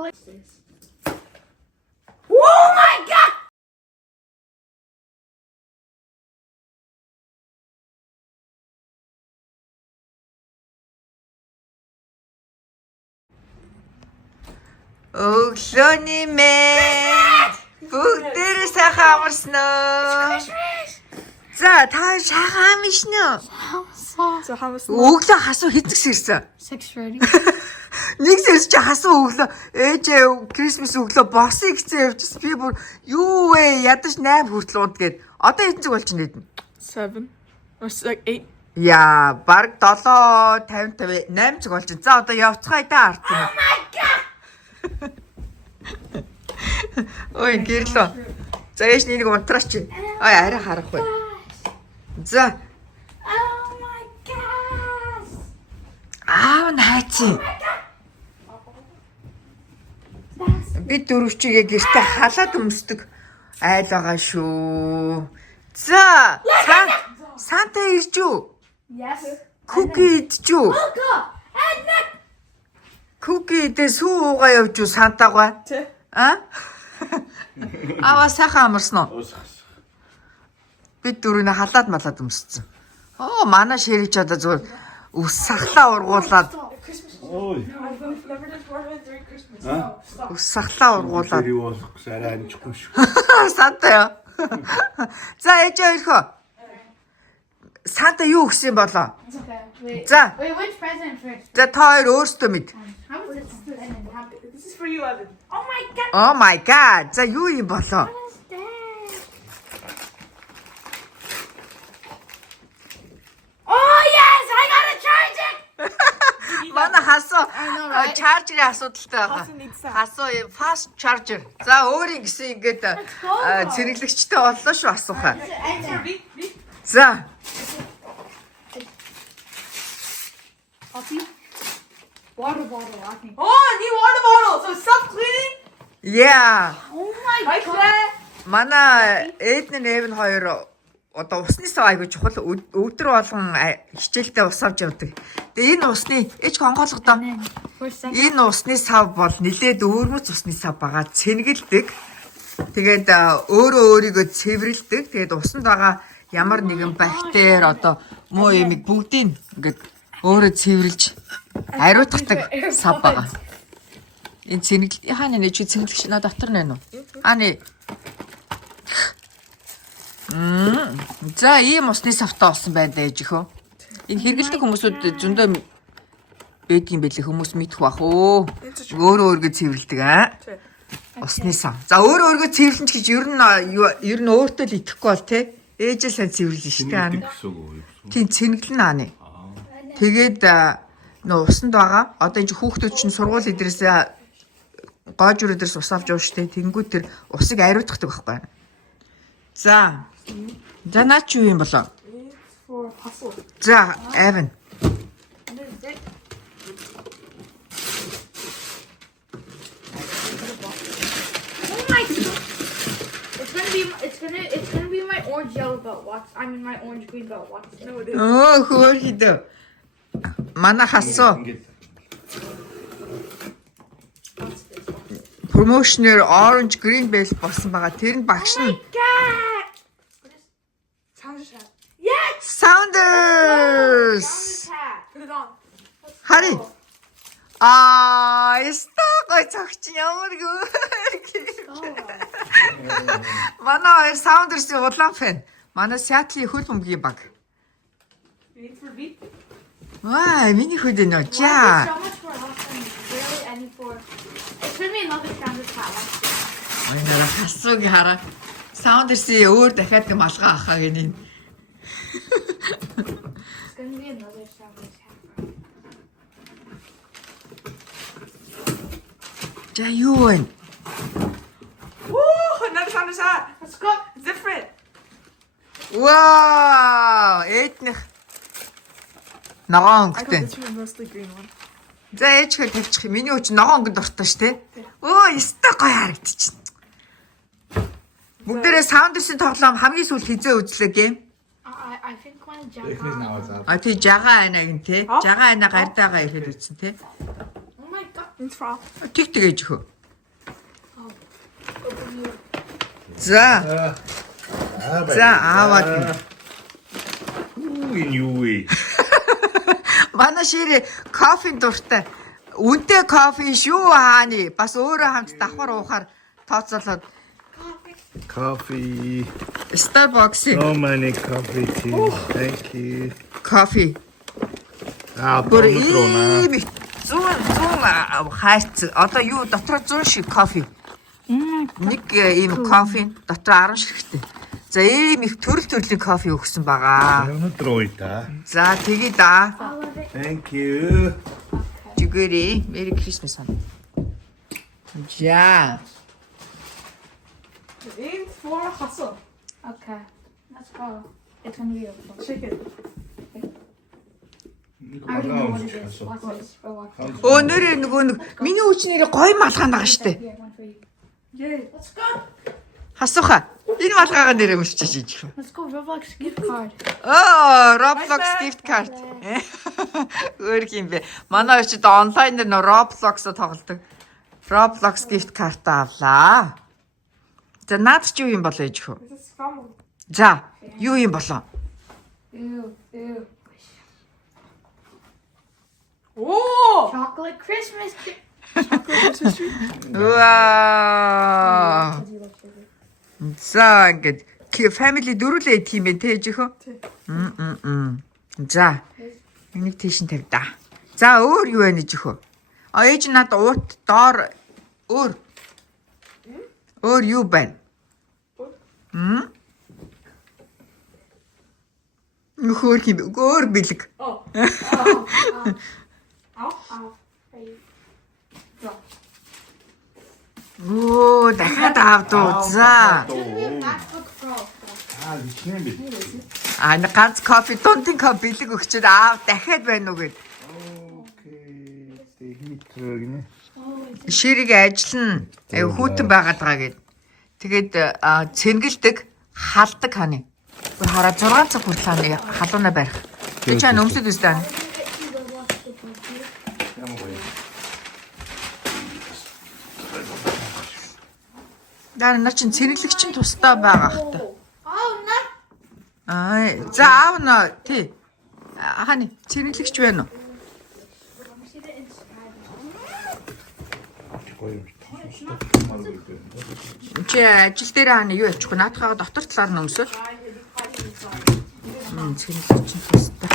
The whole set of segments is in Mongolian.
chocolate. Oh my god! Өглөөний мэд. Бүгдээрээ сайхан амарсан уу? За та сайхан амарсан уу? So how was Өглөө хасуу хэзэгс ирсэн? 6:30. Нэг зэрэг чи хасуу өглөө ээжээ Крисмас өглөө босыг гэсэн явчихсан. Би бүр юу вэ? Ядаж 8 хүртэл унт гээд. Одоо хэдэн цаг болж нэдэн? 7 or like 8? Яа, баг 7:50 8 цаг болж. За одоо явцгаая да ард. Oh my god! Ой, гэрлөө. За яаш нэг унтраач чи. Ой, арай харахгүй. За. Oh my god! Аа, найцсан. Бид дөрөвчигээ гэртээ халаад өмсдөг айл байгаа шүү. За, Санта ирж үү? Yes. Cookie идэж үү? Go! And then Cookie идээ сүү уугаа явж үү Сантагаа? Тэ. А? Аваа сайхан амарсан уу? Бид дөрөвнө халаад малаад өмссөн. Оо, манай ширэж одоо зүгээр ус сахлаа ургуулад, Ой. ус сахлаа ургуулад. Тэр юу болох гэж арай амжихгүй шүү. Санта яа. За ээж өрхөө. Санта юу өгсөн болоо? okay. Wait. За, Wait, which present first? за та хоёр өөрсдөө мэд. How was it? This is for you, Evan. Oh my god! Oh my god. За юу юм болоо? What is that? Oh yes! I gotta charge it! Манай хасуу know, right? чаржерийн асуудалтай байгаа. Хасуу нийцсэн. Хасуу fast charger. За өөрийн гэсэн ингээд go. цэрэглэгчтэй боллоо шүү асуухаа. Enter. За, Coffee? Water bottle, I think. Oh, new water bottle. So self-cleaning. yeah. Oh my Right god! there. Манай Эднэр Эвен хоёр одоо усны сав айгүй чухал өдөр болгон хичээлдээ ус авч явдаг. Тэгээ энэ усны ээж хонгоолгодоо First second. энэ усны сав бол нилээд өөрмөц усны сав байгаа цэнгэлдэг. Тэгээд өөрөө өөрийгөө цэвэрлдэг. Тэгээд усанд байгаа ямар нэгэн бактери одоо муу юмыг бүгдийг ингээд өөрөө цэвэрлж ариутгадаг сав байгаа. Энэ цэнгэл хаана нэ чи цэнгэлч на дотор нэ нүү? Хааны. За ийм усны савтай болсон байна даа ээжихөө. Энэ хэрэгэлдэг хүмүүсүүд зөндөө байдгийн байлээ хүмүүс мэдэх бах өө. Өөрөө өөргөө цэвэрлдэг аа. Усны сав. За өөрөө өөргөө цэвэрлэн ч гэж ер нь өөртөө л итгэхгүй бол те. Ээжээ сайн цэвэрлэн штэ аа. Тийм цэнгэлэн аа. Тэгээд нөө усанд байгаа. Одоо энэ хүүхдүүд чинь сургууль идрээсээ гоож өрөөдөөс ус авч явж штэ. Тэнгүүд тэр усыг ариутгадаг байхгүй. За. За наа чи юу юм болоо? For hustle. За, Evan. What is it? Oh my god! It's gonna be my orange yellow belt. Watch. I mean my orange green belt. Watch. No, it is. Оо хөөрхөдөө. Манай хасуу промошнер orange green belt болсон байгаа. Тэр нь багш нь God! Sound just hat. Yes! Sounders. Hat. Put it on. Хари. Стогой цагч ямар гоо. Манай Sounders-ийн улаан фэн. Манай Seattle-ийн хөл бөмбөгийн баг. You need for beat. Ваа, миний хөдөө нөө. So За. much for us and barely any for. It's gonna be another Sounders hat. Watch. Ой нара хасууг хараа. Sounders-ийн өөр дахиад юм алгаа ахаа гинэ. It's gonna be another Sounders hat. За юу вэ? Woo! Another sound just hat. Let's go. It's different. Вау, эднэх ногоон I got өнгөтэй. this one, mostly green one. За ээжгээ тавьчих юм. Миний өч ногоон өнгөнд дуртай ш, тэ? Өө, өстой гоё харагдчихна. Бүгдээрээ Sounders-ийн тоглоом хамгийн сүүлд хизээ үзлээ гэм. I think my jacket. А тий жагаа айна гин те. Жагаа айна гардаагаа ихэд үзсэн те. Oh my god. beans from? Тэг ээж хөө. Open you. За. За аваад. Юу. Манай ширээ кофе дуртай. Үнтэй кофе шүү хааны. Бас өөрөө хамт давхар уухаар тооцоолоод Coffee. Starbucks So many coffee tea. Thank you. кофе. Бүр ийм зүүн хайц. Одоо юу дотор 100 шиг кофе. Нэг ийм кофе дотор 10 ширхтээ. За ийм их төрлийн кофе өгсөн байгаа. Өнөөдөр ууя. За тэгээ да. I love it. Thank you. Жүгээрээ Merry Christmas сан. За. Beans for hustle. Okay. Let's go. It's gonna be open. Chicken. I already know what it is. Watch this. Bro, watch this. Өнөөдөр нөгөө нэг миний үчнэрээ гоё малгаан байгаа штэ. Here, one for you. Yay. Let's go. Хасууха. Энэ малгаагаа нэрээ мөрчиж ийж. Let's go. Roblox gift card. Roblox gift card. Өөр юм бэ. Манай очид онлайнаар нөө Roblox-о тоглодог. Roblox gift card авлаа. За наад чи юу юм болоо ээж хөө. This is from. За, юу юм болоо? Ew. Oh! Chocolate Christmas. Christmas tree. Вау. За ингээд family дөрүлээ тийм бэ те ээж хөө. За. Энийг тийш нь тавь да. За өөр юу байна ээж хөө? Ээж над уут доор өөр. Өөр юу байна? Нөхөр юм өөр бэлэг. Oh. Ow. There you go. Оо дахиад авдуу. За. It's gonna be a MacBook Pro. Бичнэ би. Нэг ганц кофе дундын кофе бэлэг өгчөөд аав дахиад байна уу гэд. Окей. Техник гинэ. Ширийг ажиллана. Хүүтэн байгаад байгаа гэд. Тэгээд цэнгэлдэг, халдаг ханы. Бүр хараа 6 цаг хүртэл ханы халуунаа барих. Би чаа өмсөд үстэй. Дараа нар чин цэнгэлэг чин тустай байгаа хта. Oh, not. За аав нөө тий. Хани цэнгэлэгч байна уу? Let me see the inside. Чи ажил дээр хани юу ячих вэ? Наадхаа дотор талаар нь өмсөв. Цэнгэлэг чин тустай.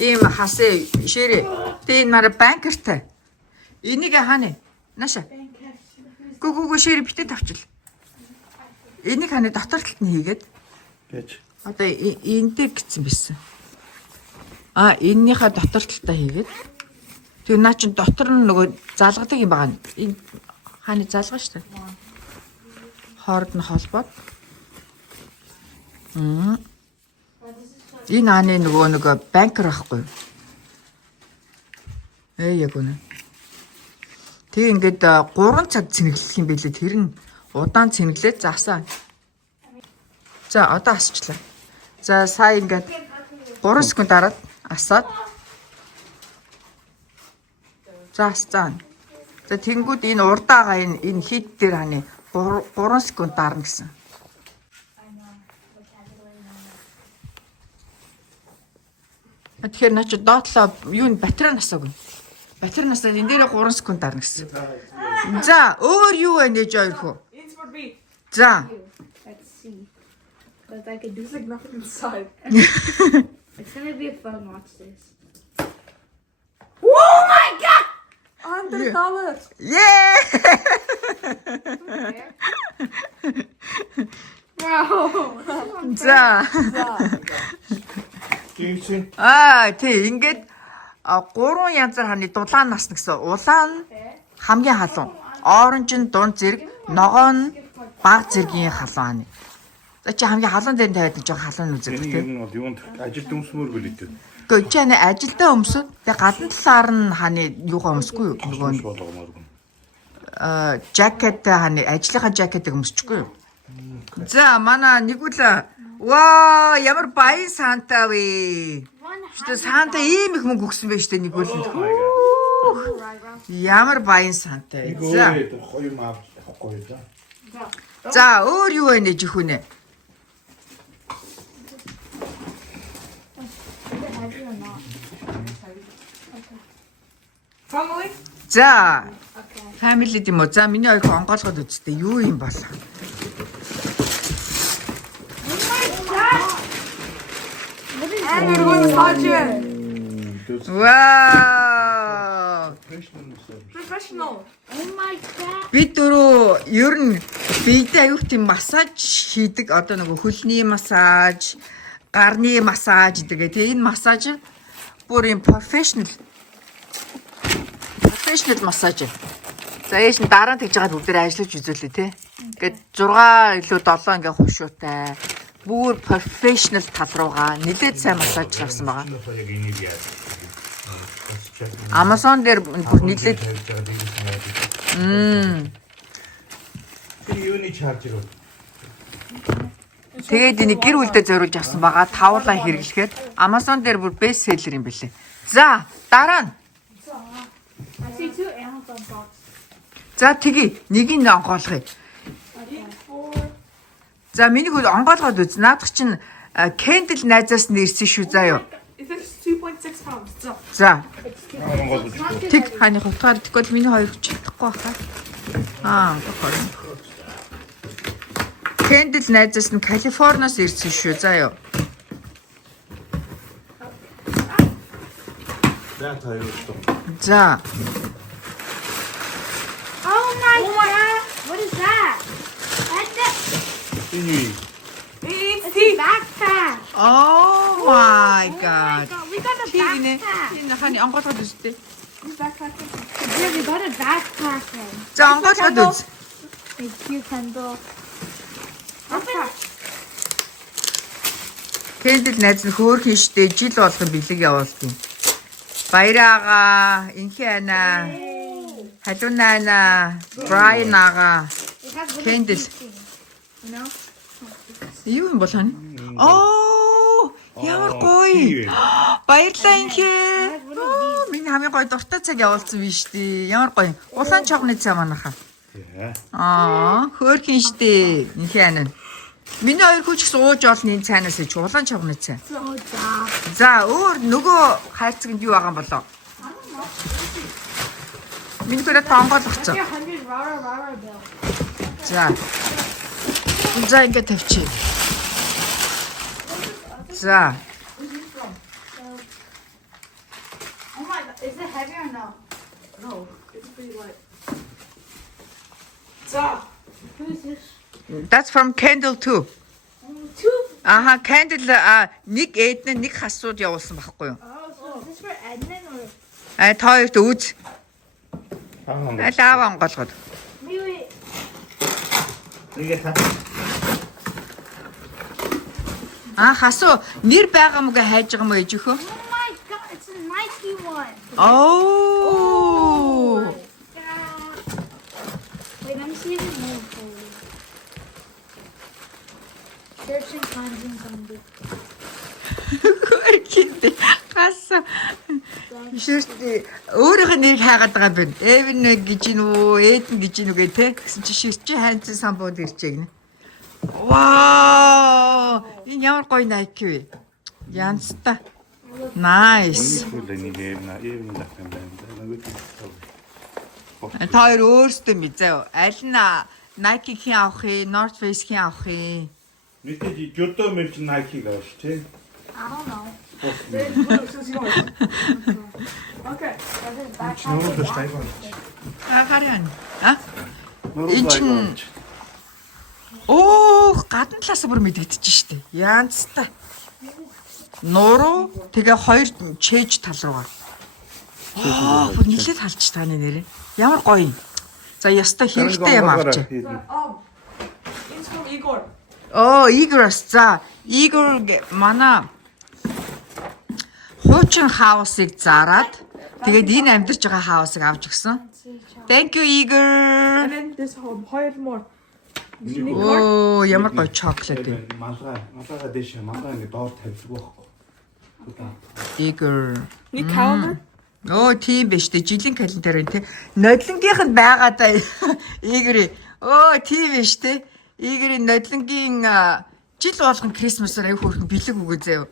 Ийм хасээ ширээ. Тэ энэ мара банкертай. Энийг хани? Наша. Гүгүгү ширээ битээ тавчил. Энийг хани дотор талд нь хийгээд. Гэж. Одоо энтэй гисэн байсан. Эннийхээ дотор талтаа хийгээд. Тэгээ наа чин дотор нь нөгөө залгадаг юм байгаа. Энэ хааны залгаа шүү дээ. Хоорд нь холбоод. Энэ хааны нөгөө банкер байхгүй. Яг үнэ. Тэгээ ингээд 3 цаг цэнгэлэх юм билээ. Тэр нь удаан цэнгэлээд заасаа. За одоо асчлаа. За сая ингээд 3 секунд дараад асаад. За. За тэнгууд энэ урдаагаа энэ хит дээр ханы 3 секунд дарна гэсэн. Тэгэхээр наач доотлоо юу батарей насаагүй. Батарей насаад энэ дээр 3 секунд дарна гэсэн. За өөр юу вэ нэж хоёр хөө? Beans for beef. За. Let's see. But I could do There's like nothing inside. It's gonna be fun. Watch this. Oh my god! $100. Ее! Wow. За. Чи Тий ингээд 3 янзаар ханы дулаан насна гэсэн. Улаан хамгийн халуун. Оранж нь дунд зэрэг, ногоо нь баг зэргийн халуун ханы. За чи хамгийн халуун дээр тавиад нь жоо халуун үзэх энэ тий. юм бол юунд ажилд өмсмөр гэлээ. Гэхдээ чи ханы ажилдаа өмсөв. Тэгээ гадна талаар нь ханы юугаа өмсөхгүй юу? Нөгөө болгомоор. жакет ханы ажлынхаа жакетыг өмсчихгүй юу? За манай нэгүл ваа ямар баян санта вэ? Штэ санта ийм их мөнгө өгсөн байж штэ нэгүл. Ямар баян сантай. За. 이거 거의 막 거의다. За, өөр юу вэ нэж ихүнэ? Heavy or not? Family? За, Okay. family юм уу? За, миний хоёр онгоолгоод үзтээ. Юу юм бол? Oh my god! What is And we're going to massage it. Вау! Professional. Oh my god! Бид дөрөв ер нь биедээ аюух тийм массаж хийдэг. Одоо нөгөө хөлний массаж, гарны массаж гэдэг. Тэгээ энэ массаж бүр юм professional массаж. За ээж нь дараа нь тэгж байгаа бүгд ажиллаж үзүүлээ те. Ингээд 6 илүү 7 ингээ хушуутай. Бүр professional тал руугаа нэлээд сайн массаж авсан байгаа. Amazon дээр бүр нэлээд 유니 차지로. тэгээд энийг гэр бүлдээ зориулж авсан байгаа. Тавуулаа хэрэглэхээр Amazon дээр бүр best seller юм билээ. За, дараа нь. I see 2 Amazon box. За тгий, нэгийг онгоолгоё. За миний хөл онгоолгоод үз. Наадах чинь Candle найзаас нь ирсэн шүү заа юу. It is 2.6 pounds. So, За, Not good тэг heavy. ханы хутгаар тэгвэл миний хоёр чадахгүй хаа. Тохор. Candle найзаас нь Калифорниас ирсэн шүү заа юу. 내가 다 이거 За, Oh my god! What is that? That's a 유니. it's it's a tea. backpack. oh my Oh my god. god, we got a Тийгнэ. backpack. Энэ ханы онгоолгоод үзтээ. This backpack. Yeah, we got a backpack. За онгоолгоод үз. Thank you, Kendall. Backpack. Candle найз нь хөөрхөн штэ жил болгон бэлэг явуулдаг. Баяраа, инхи ана, халуунаа, Брайан ага. It has little Kendall. things, you know? Юу юм бол хань? Оо, ямар гоё. Баярлалаа инхи. Миний хамгийн гоё дуртай цаг явуулсан биш үү? Ямар гоё. Улаан чогны цай манайха. 예. Хөөрхөн штэ. Инхи ана. Миний хоёр хүч гэсэн ууж олно энэ цайнаас чи улаан чогны цай. Oh, job. За өөр нөгөө хайрцагт юу байгаа юм болоо? Миний хүрээ тонгоолгоцсон. 100 rara bill. За. За ингэ тавьчих. За. Oh my god, is it heavy or no? No, it's pretty light. So, Who is this? That's from Candle too. 2. Аха, Candle нэг эднэ нэг хасууд явуулсан байхгүй юу? Oh, is this for Edmund or? Тоёрт үз. 아, Алаава онголгоод. Wait. 이게 다 Хасуу нэр байгаа мөг хайж байгаа мó ээж өхөө? Oh my god, it's a Nike one. Оо. Wait, let me see if it's more cool. Shirts and condoms on the. Хөөе. Хасаа. Ширт өөрийнх нь нэрийг хайгаад байгаа юм байна. Эвэн гэж нү, Эдэн гэж нү гэ тэ. Гэсэн чи ширт чи хайнцсан самбууд ирчээ гинэ. Вау! Энэ ямар гоё Nike вэ? Янзтай. Nice. 그래 이게 나 이름 같은 데 Та хоёр өөрсдөө мэдээ. Аль нь Nike-ийн авах юм, North Face-ийн авах юм? 밑에 이 조또 멜치 나이키가 있지. I don't know. there's blue, since you know. Okay. Does it back 너무 더 스타일가. Харин. 너무 чин- Оо, гадна талаас бүр мэдэгдэж штэ. Янзтай. Нуруу тэгээ хоёр чэйж тал руугаа. Бүр нэлээд халж тааны нэрээ. Ямар гоё юм. За яста хэрэгтэй юм авч. It's from Igor. Игорс. За, Игор манай хуучин хаусыг зараад тэгээд энэ амьдарч байгаа хаусыг авч өгсөн. Thank you Igor. And then this whole more. Оо, ямар гоё чоколад юм. 마사가 대신 마사가 더 탈 수가 없고. 그다. Igor. New calendar. Оо тийм биш үү? Жилийн календар энэ те. Нодлонгийнх нь байгаа да. Игэр. Оо тийм биш те. Игэр нодлонгийн жил болгон Крисмасаар аяг хөөрхөн бэлэг үгүй заяа.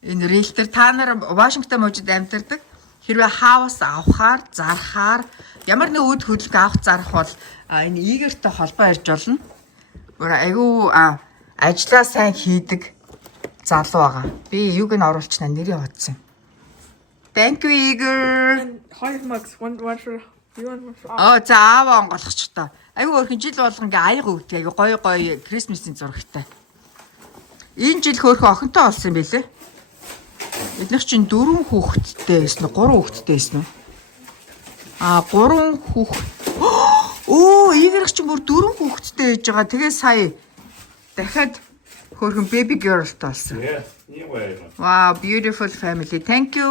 Энэ рейлтер та нар Вашингтон мужид амьдардаг. Хэрвээ хаус авахаар, зархаар ямар нэг үд хөдлөг авах зарах бол энэ игэртэй холбоо ярьж болно. Айгу ажлаа сайн хийдэг залуу байгаа. Би юуг нь оруулчнаа нэрийг бодсон. Thank you Игэр. And high mugs. One for you, one for. За аава онголох та. Айгу өөрхөн жил болгон ингээ аяга өгдөг. Айгу гоё Крисмсийн зурагтай. Энэ жил хөөрхөн охинтой болсон юм билэ. Эднийх чинь 4 хүүхэдтэй байсан уу? 3 хүүхэдтэй байсан уу? 3 хүүхэд. Оо, Игэрх чинь бүр 4 хүүхэдтэй байж байгаа. Тэгээ сая дахиад хөөрхөн baby girlтэй болсон. Yeah, nie way. Wow, beautiful family. Thank you.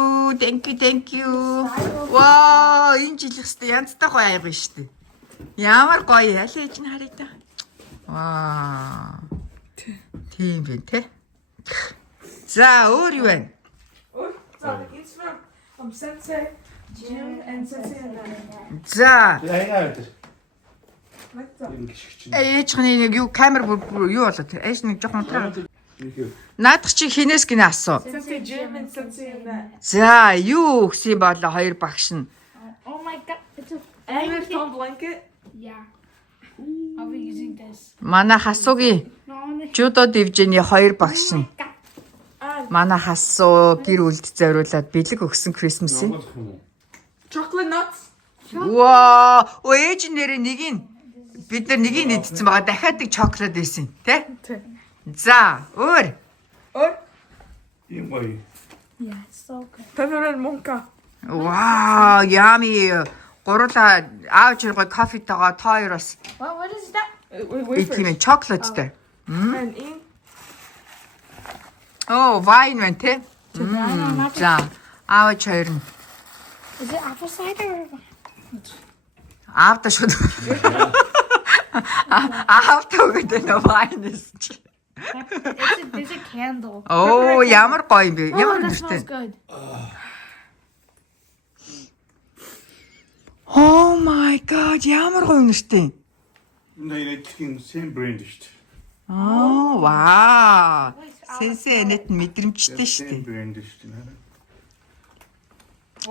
Wow, энэ жилийнх хэвээр янзтай гоё аяга шүү дээ. Ямар гоё аль ээж нь харъя та. Wow. Тийм бэ те. За, өөр юу вэ? Oh, so it's from Sensei Jim and Sensei Nana. За, Яагаад Like that. энэ гიშгч. ээжхний нэг юу камер бүр юу болоод ээж нэг жоохон унтраа. Нэг Наадах чи хинээс гинэ асуу. Sensei Jim and Sensei Nana. За, юу өгсөн болоо хоёр багш нь. Oh my god, it's a And Tom blanket. Yeah. I'll be using this. Манай хасуугийн No, жудо дивжиний хоёр багш нь. And Манай хасуу гэр бүлд зориулаад бэлэг өгсөн Крисмсийн. chocolate nuts. Ваа, ээж нэрээ нэг нь бид нар нэг нь идсэн байгаа. Дахиад нэг чоколад байсан, тий? За, өөр. Or юм гоё. yeah, it's so good. peppermint mocha. Вау, yummy. Гурлаа аав чиргой кофетойгоо тооёроос What is that? тийм чоколадтай. And in Оо, вайн мэн тий? Banana. За, аав хоёр нь Is it apple cider or аавда шууд. Аавда өгдөө нөө вайнс чи. there's a candle. Оо, ямар гоё юм бэ? Oh, Ямар that нэртэй. smells good. Oh my god, ямар гоё нэртэй. Энэ чинь same brand шүү дээ. Оо, вау. Сенсей нэт мэдрэмжтэй шүү Same дээ. brand шүү дээ.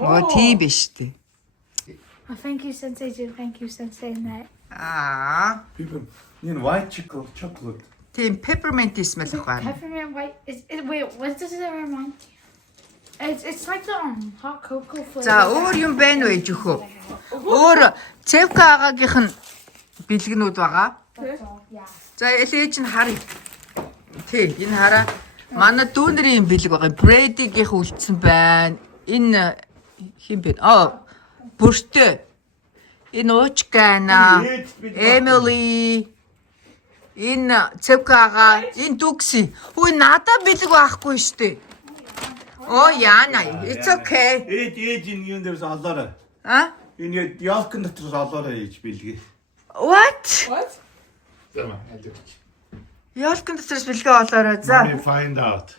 Оо, тийм биш дээ. Oh, thank you, Sensei Jim. Thank you, Sensei Nat. People, энэ white chocolate. Тийм peppermint smell байна. Peppermint white. Wait, what does it remind? It's like the hot cocoa flavor. За, өөр юм байна уу ээж өхөө? Өөр Цевка агаагийнх нь бэлгэнүүд байгаа. That's all, yeah. За, ээж нь харъя. Тий, энэ хараа. Манай дүүнэрийн бэлэг байгаа. Брэдигийнх үлдсэн байна. Энэ хин бэ? Бүртээ. Энэ Уучкана, Эмили, энэ Цевкаага, энэ Дукси. Хөөе надад бэлэг байхгүй штэ. Оо яана. It's okay. Ээж энэ юм дээрс олоорой. Энэ ялкын дотроос олоорой ээж бэлгээ. What? what? Зама алууч. Ялкын дотроос бэлгээ олоорой. За. We find out.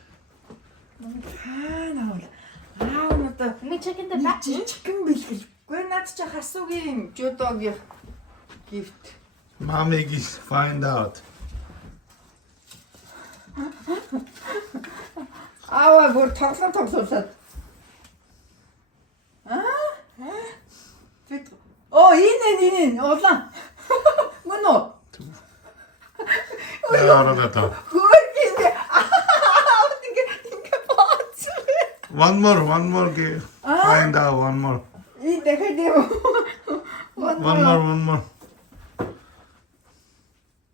Надад Let me check in the back. жижигхэн бэлгэл. Гэхдээ над чи хасуугийн жудогийн гифт. Mommy is find out. Аа бүр тоглоулаад. Бид энэ улаан. Мөн үү? Яараа. Хөөе. Ингээ бооц. One more give. Find out one more. И дахиад юм. One more.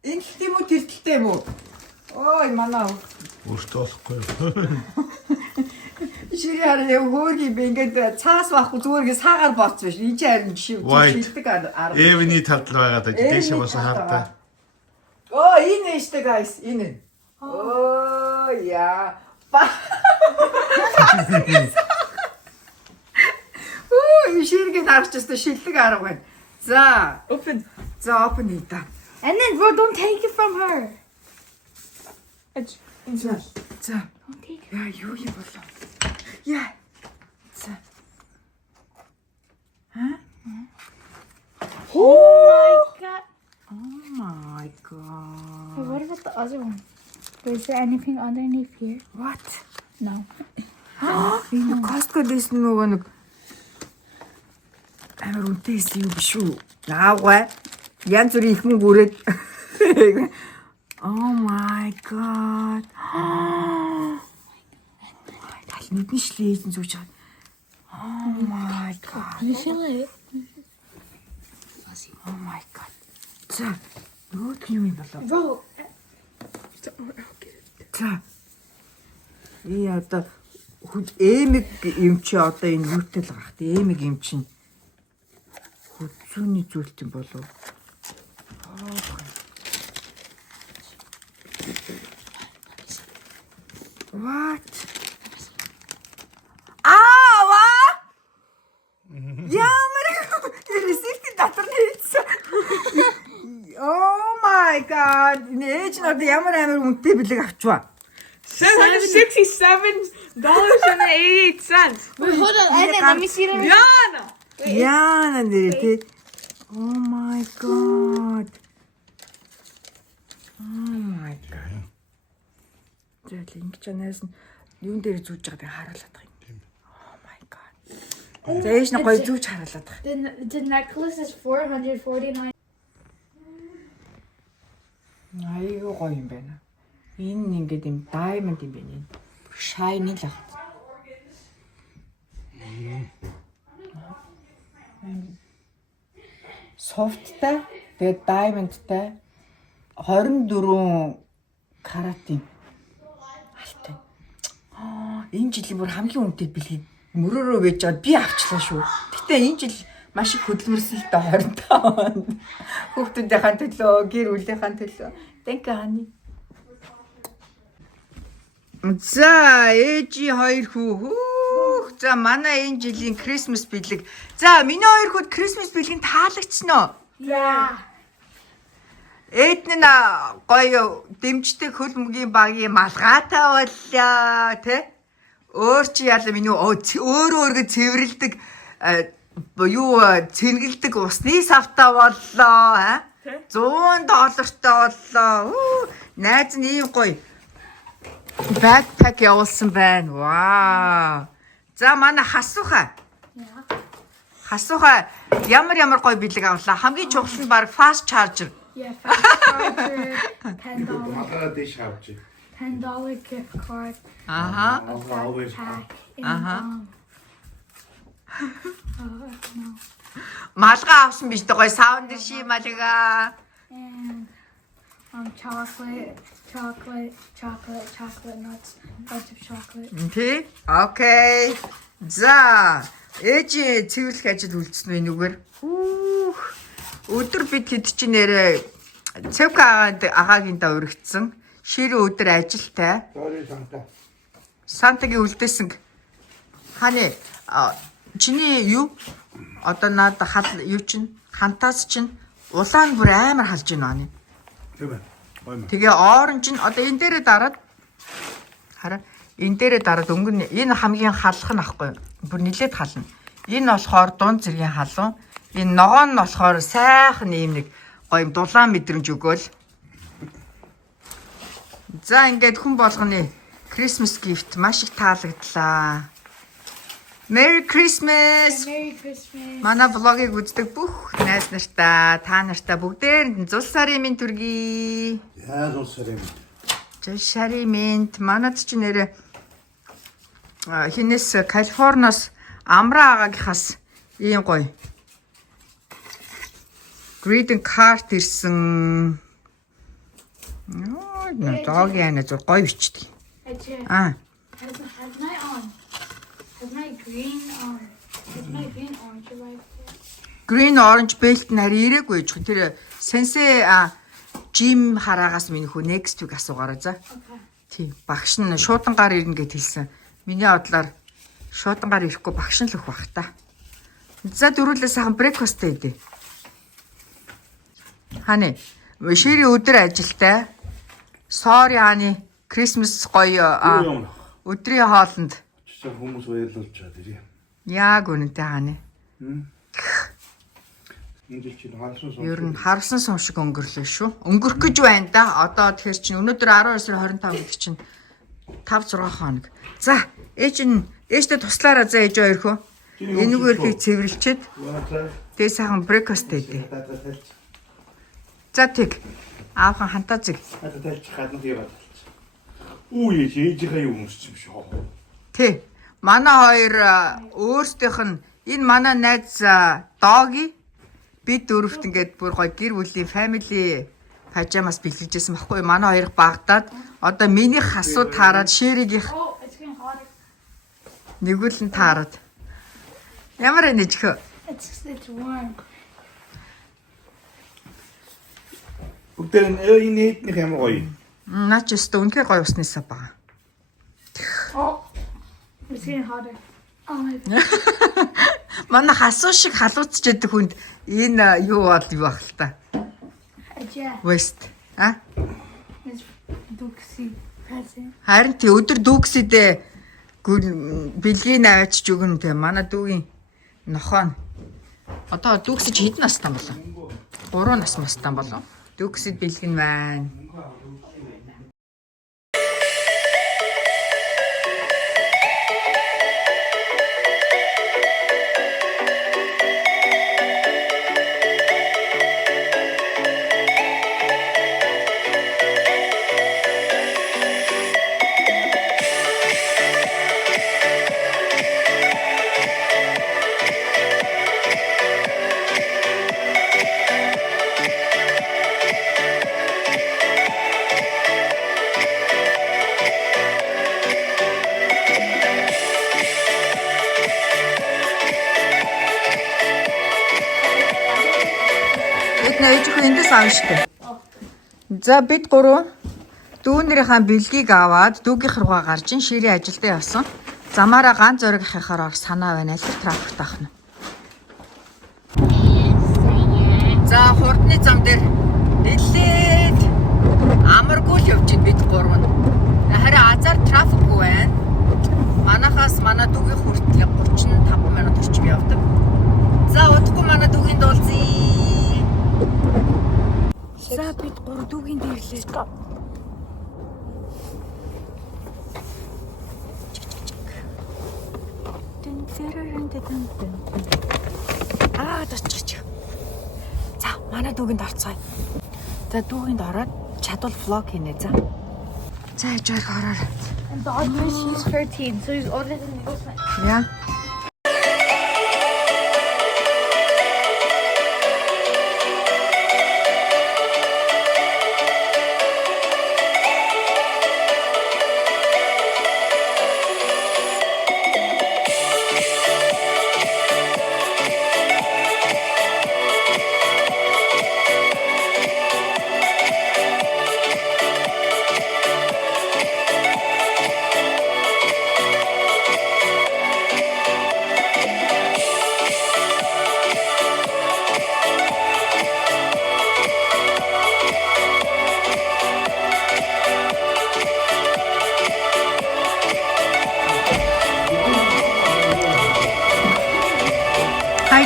Энэ тийм үү тэртэлтэй юм уу? Ой манаа. Өөртөө болохгүй. Ширээ хараа хөөргий би ингээд цаас байхгүй зүгээр ингээд саагаар бооц биш. Энд чи харин White. шилдэг арга. Эвний талд байгаа даа. Дээшээ бас хардаа. Оо энэ штэ guys энэ. Оо яа. Оо ширгээ харж өстө шилдэг арга байна. За. Open. За open хийе та. And then, bro, don't take it from her. Edge. Inside. За. Don't take it. Яа юу юм болоо. Яа. За. Oh my god. Oh my god. Hey, what about the other one? Is there anything underneath here? What? No. Энэ Costco дэсэн нөгөө нэг амар үнэтэйсэн юм биш үү? Яавгай. Янз бүрийн их мөнгө өрөөд. Oh my god. Тал мэдэн шлээсэн зүүж байгаа. Oh my god. Can you feel it? Oh my god. За, юу юм болоо? Bro. За. И одоо эмэг юм чи одоо энэ юутай л гах тий эмэг юм чинь хүзүүний зүйлт юм болов. What? Ва! Ямар ресипт дотор нээсэн. Oh my god. Нээж нь одоо ямар амар үнэтэй бэлэг авчваа. $767.88. Wait, hold on. Anna, let me see them. Yana! Яа нэрээ. Oh my god. Oh my god. Тэгэл ингэж анаас нь юун дээр зүүж байгааг харуулдаг юм. Oh my god. За ээж нь гоё зүүж харуулдаг. The necklace is $449. Айгуу гоё юм байна. Энэ ингээд юм diamond юм байна. Shiny л ах. Softтай, тэгээд diamondтай 24 каратын алтай. Энэ жилийн бүр хамгийн үнэтэй бэлгийг мөрөөрөө байж байгаад би авчлаа шүү. Гэтэ энэ жил маш их хөдөлмөрсөн л та 25 онд. Хүүхдүүдийн төлөө, гэр бүлийнхэн төлөө. Thank you honey. За, ээжи хоёр хүү. За, манай энэ жилийн Christmas бэлэг. За, миний хоёр хүүд Christmas бэлгийн таалагдсан уу? Yeah. Эд нь гоё дэмждэг хөлбөмбөгийн багийн малгайтай боллоо, тэ? Өөр чи яалаа миний өөрөө цэвэрлдэг юу цэнгэлдэг усны савтаа боллоо, $100 боллоо. Найз нь ийм гоё backpack явуулсан байна. Вау. За манай хасууха. Хасууха ямар гоё бэлэг авлаа. Хамгийн чухал нь баг fast charger. Yeah, fast charger, $10. Бангладеш авч. $10 gift card. Аха. A backpack. Uh-huh. Oh, no. Малгай авсан биш дээ гоё саунд ши малга. And chocolate nuts, bunch of chocolate. Тэ. Окей. За, ээж цэвэрлэх ажил үлдсэн үү нүгээр? Өдөр бид хэд чи нэрээ цэвка агаагийн да өргөцсөн. Ширээ өдөр ажилтай. Sorry Санта. Сантагийн үлдээсэн. Ханы чиний юу? Одоо надад юу чин? Хантаас чин улаан бүр амар халж байна. Тийм ээ. Тэгээ оранж нь одоо энэ дээрээ дараад хараа энэ дээрээ дараад өнгөн энэ хамгийн халах нь ахгүй бүр нилээд хална. Энэ болохоор дунд зэргийн халуун. Энэ ногоон нь болохоор сайхан ийм нэг гоё дулаан мэдрэмж өгөөл. За ингээд хүн болгоны Christmas gift маш их таалагдлаа. Merry Christmas. Merry Christmas. Манай влогийг үздэг бүх найз нартаа, та нартаа бүгдээрэнд зул сарын минь төргий. Яа зулсаар юм. Зул сарын минь манад чи нэрэ хинээс Калифорниас Амра агаагийнхаас ийм гоё greeting card ирсэн. Нөө доогийн анаа зур гоё бичдэг. Аа. Has my green orange arrived yet? Green orange belt нь харин ирээгүй ч тэр сенсэ Jim хараагаас миний хөө next week асуугаараа за. Okay. Тий, багш нь шуудангаар ирнэ гэд хэлсэн. Миний бодлоор шуудангаар ирэхгүй багш нь л өгөх бах та. За дөрүүлээ сайхан breakfast идэ. Хани, шири өдөр ажилтай. Sorry хааны Christmas гоё өдрийн хоолнд Чичээ хүмүүс баярлуулж чад ирээ. яг үнэнтэй хааны. Ер нь харсан сум шиг өнгөрлөө шүү. Өнгөрөх гэж байна да. Одоо тэгэхээр чинь өнөөдөр 12-25 гэдэг чинь 5-6 хоног. За, ээжтэй туслаараа за ээж хоёр хөө. Энэгүй ирэхийг цэвэрлчихэд тэгээ сайхан брекфаст хийдэ. За тэг. Аавхан хантаа зэг. Үгүй ээжийнхээ юм уусч юм шүү. Тэ. Манай хоёр өөрсдийнх нь энэ манай найз Доги бид дөрөвт ингээд бүр гоё гэр бүлийн family пажамас бэлгэлжсэн баггүй. Манай хоёр багтаад одоо миний хасуу таарад ширигийнх Oh, it's getting hotter. нэгүүлэн таарад. Ямар энэжхөө. It's warm. Бүгдээр энэ нийтнийх ямар гоё. Наач өстө үнхээр гоё уснасаа бага. Oh, it's getting hotter. Oh my god. Манай хасуу шиг халууцч яддаг хүнд энэ юу бол юу ах л та. Yeah. West. А? It's Duxie present. Харин тий өдөр дүүксэдээ бэлгийн аваач өгнө тий манай дүүгийн нохоо. Одоо дүүксэж хэдэн настай болов? 3 нас мастай болов? Дүүксэд бэлгэн байна. Ээжийнхөө эндээс аав штэ. За бид гурав дүүнэрийнхээ бэлгийг аваад дүүгийнх руугаа гарч ин ширийн ажилдаа явсан. Замаараа ганц зориг хахаар санаа байна л трафик таахна. За хурдны зам дээр нэлээд амаргүй л явж бид гурав нь. Харин азар трафикгүй байна. Манахаас манай дүүгийн хүртэл 35 минут орчим явдаг. За удахгүй манай дүүгийн дуулзъя. За бид 3 дүүгийн дэрлээ. Дочч. За манай дүүгэнд орцгоё. За дүүгэнд ороод чадвал влог хийнэ за. За яж ороор. And the others, he's 13, so he's older than me. Яа.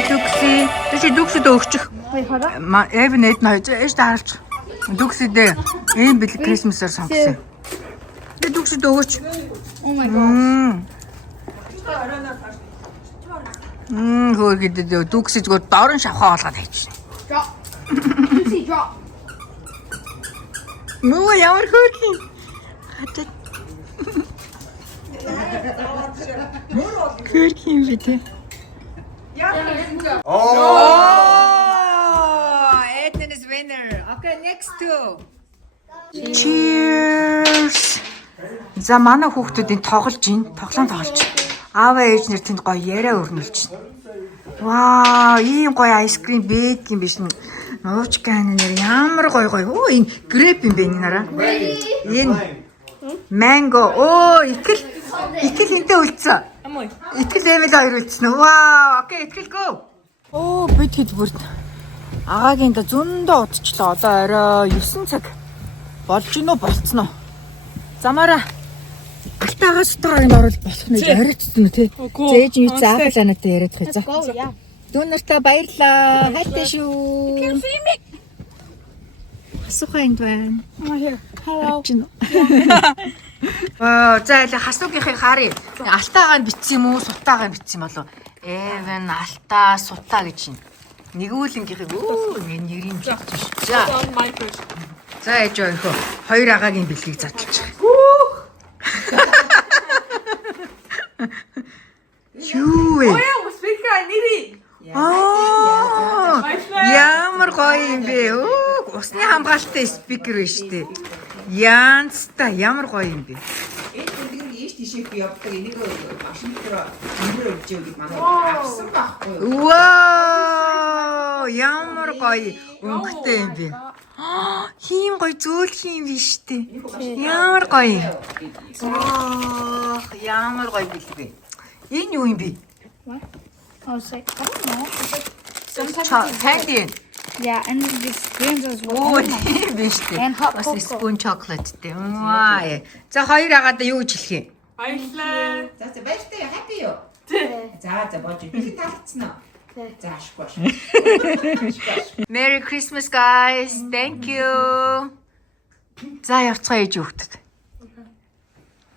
Дүүкси. Тэши дүүксэд өгчих. Эвэн эд нь хойж ээж таарч. Дүүксэдээ ийм бэлэг Крисмсээр сонгосон. Тэ дүүксэд өгөөч. Oh my god. Хөөгээд дүүксэд зүгээр дорн шавхаа олгоод хайчих. Drop. Duxie, drop. Муу ямар хөөрхий. Хатад. Хөөрхий юм би тэ. Oh, Ethan is winner. Okay, next two. Cheers. За манай хүүхдүүд энэ тоглож байна. Тоглож. Ааваа ээж нэр тэнд гоё яриа өрнүүлж байна. Вау, ийм гоё айскрим бэк юм биш нь. Нуучкан нэр ямар гоё. Оо, энэ грейп юм бэ энэ нараа. Энэ манго. Оо, итгэл хинтээ үлдсэн. Итгэл эмэл хоёр үлдсэн. Вау, окей, итгэл go. Оо, бид хэд бүр агаагийн да зөндөө удчлаа. Одоо орой 9 цаг болж гинөө болцсноо. Замаараа алтаагаас таарын орол болох нь яриадсан үү те. Зээж юу заавал анаатай яриад хай за. Дүүнартаа баярлаа. Хайртай шүү. Хасууха энд байна. Hello. За или хасуугийнхыг харъя. Алтаагаа нь бичсэн юм уу, сутаагаа нь бичсэн болов. Эвен алтаа, сутаа гэж юм. Нэгүүлэнгийнхыг нэрийн бичиж шүү. On my first. За ээж өхөө. Хоёр агаагийн бэлгийг задлж байгаа. Юу вэ? Oh, speaker, I need it. Ямар гоё юм бэ? Усны хамгаалалттай спикер байна шүү дээ. Янцтай ямар гоё юм бэ? Энэ үлгэр ийш тийшээ би явдаг энийг машин дээр нэмэр өгч өгөх манай авсан байхгүй юу? Вау! Ямар гоё өнгөтэй юм бэ? Хим гоё зөөлхий юм биш үү? Ямар гоё. Ямар гоё бэлгүй. Энэ юу юм бэ? I was like, I don't know. It's like some type of Candy. yeah, and these games as well. Оо, тийм биш үү? And hot Бас cocoa. spoon chocolate-тэй. Ваа. За хоёр агаада юу гэж хэлэх юм? Баярлалаа. За баяртай happy юу? За бож би таалцсан уу? За ашгүй. Merry Christmas guys. Thank you. За явцгаа ээж өгдөг.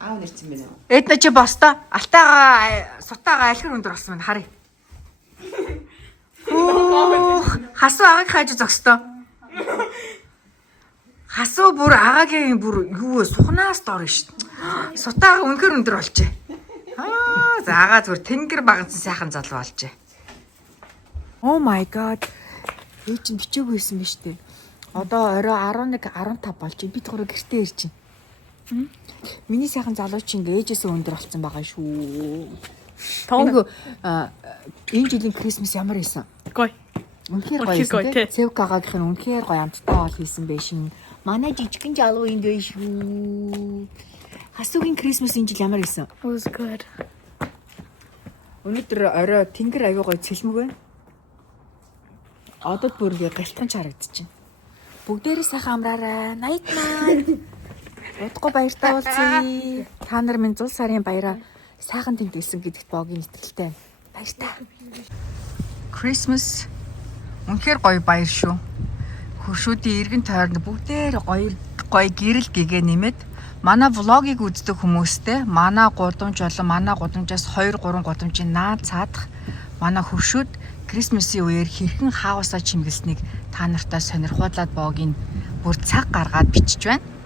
Аав нэрсэн байна уу? Эднэ чи босдоо алтаагаа сутаагаа алхир өндөр болсон байна харъя. Хасуу агааг хайж зогсдоо. Хасуу бүр агаагийн бүр юу вэ? Сухнаас доор шүү дээ. Сутаага үнэхэр өндөр болжээ. За агаа зүгээр тэнгэр багцсан сайхан залуу болжээ. Oh my god. Ээ чи бичээгүй байсан биз дээ. Одоо орой 11 15 болж байна. Би түрүү гэртээ ирж байна. Миний сайхан залуу чи ингээ ээжээсээ өндөр болсон байгаа шүү. Тонго энэ жилийн Крисмас ямар байсан? Гоё. Үнэхээр гоё байсан тийм. Цэвкагаагийнх нь үнэхээр гоё амттай бол хийсэн байшин. Манай жижигхэн залуу энд байна шүү. Хасуугийн Крисмас энэ жил ямар байсан? It was good. Өнөөдөр орой тэнгэр аягүй гоё цэлмэг байна. Одод бүр ингээ галтхан харагдчихэв. Бүгдээрээ сайхан амраарай. Night night. Удахгүй баяртай уулзъя. Та нар минь 100 сарын баяраа сайхан тэмдэглэсэн гэдэгт богийн итгэлтэй. Баяртай. Christmas үнэхээр гоё баяр шүү. Хөршүүдийн эргэн тойрны бүгдээр гоё гэрэл гэгээ нэмээд манай влогийг үздэг хүмүүстэй манай гудамж болон манай гудамжаас 2 3 гудамжийн наад цаадах манай хөршүүд Крисмсийн үеэр хэрхэн хаусаа чимгэлсэнийг та нартай сонирхуулаад богийн бүр цаг гаргаад бичиж байна.